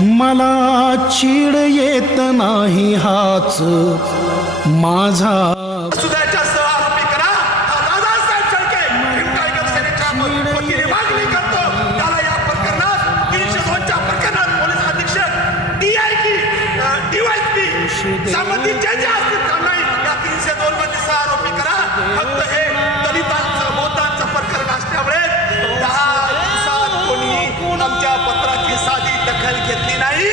मला चीड येत नाही हाच माझा सुधाच्या सह आरोपी करा हा दादासाहेब शेळके टायगर सेनेच्या वतीने मागणी करतो. त्याला या प्रकरणात 302 च्या प्रकरणात पोलीस अधीक्षक DYSP संबंधित जे असतील त्यांना या 302 मध्ये सह आरोपी करा. फक्त हे दलितांचं मौतांचं प्रकरण असल्यामुळे 10 दिवसात कोणी आमच्या पत्राची साधी दखल घेतली नाही.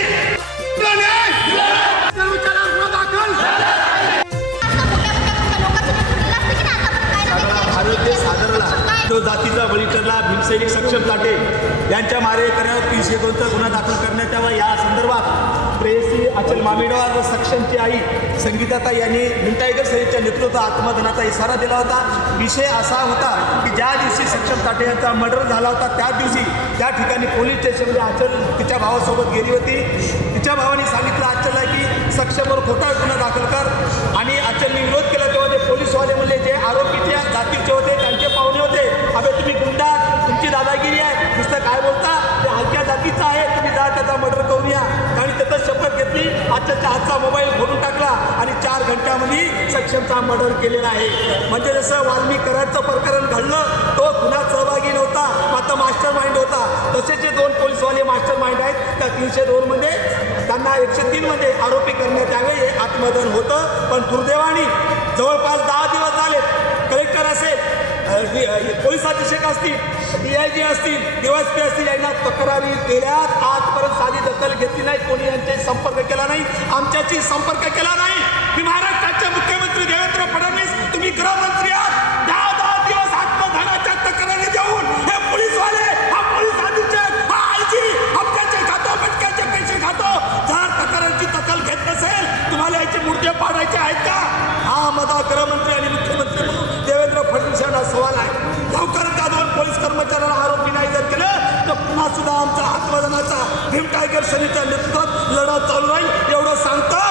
जो जातीचा बळी ठरला भीमसैनिक सक्षम ताटे यांच्या मारेकऱ्यावर 302चा गुन्हा दाखल करण्यात यावा. या संदर्भात प्रेयसी अचल मामिडवार व सक्षमची आई संगीताताई यांनी टायगर सेनेच्या नेतृत्वात आत्मदनाचा इशारा दिला होता. विषय असा होता की ज्या दिवशी सक्षम ताटे यांचा मर्डर झाला होता त्याच दिवशी त्या ठिकाणी पोलीस स्टेशनमध्ये अचल तिच्या भावासोबत गेली होती. तिच्या भावाने सांगितलं अचलला की सक्षमवर खोटा गुन्हा दाखल कर आणि अचलने विरोध केला. तेव्हा ते पोलीसवाले म्हणले जे आरोपीच्या जातीचे होते त्यांचे पाहुणे होते, अबे तुम्ही गुंडा, तुमची दादागिरी आहे, नुसतं काय बोलता, ते हलक्या जातीचा आहे, तुम्ही जा त्याचा मर्डर करून या. आणि त्याचं शपथ घेतली. आजच्या हातचा मोबाईल फोडून टाकला आणि 4 घंट्यामध्ये सक्षमचा मर्डर केलेला आहे. म्हणजे जसं वाल्मी कराडचं प्रकरण घडलं तो गुन्ह्यात सहभागी नव्हता, मात्र मास्टर माइंड होता. तसे जे 2 पोलीसवाले मास्टर माइंड आहेत त्या 302 मध्ये त्यांना 103 मध्ये आरोपी करण्यात यावे हे आत्मदन होतं. पण दुर्दैवाने जवळपास 10 दिवस झाले कलेक्टर असेल, पोलीस अधीक्षक असतील, DIG असतील, DYSP असतील यांना तक्रारी केल्यात आजपर्यंत साधी दखल घेतली नाही. कोणी यांच्याशी संपर्क केला नाही, आमच्याशी संपर्क केला नाही. मी महाराष्ट्राचे मुख्यमंत्री देवेंद्र फडणवीस, तुम्ही गृहमंत्री आहात. 10 दिवस आत्मधनाच्या तक्रारी देऊन हे पोलीसवाले, हा पोलीस अधीक्षक, हा IG हप्त्याचे खातो, बटक्याचे पैसे खातो. जर तक्रारीची दखल घेत नसेल तुम्हाला याचे मुर्दे पाडायचे आहेत का? हा माझा गृहमंत्री आणि मुख्यमंत्री म्हणून देवेंद्र फडणवीस यांना सवाल आहे. लवकर त्या 2 पोलीस कर्मचाऱ्यांना आरोपी नाही जर केलं तर पुन्हा सुद्धा आमचा आत्मदनाचा भीम टायगर सेनेच्या नेतृत्वात लढा चालू राहील एवढं सांगतो.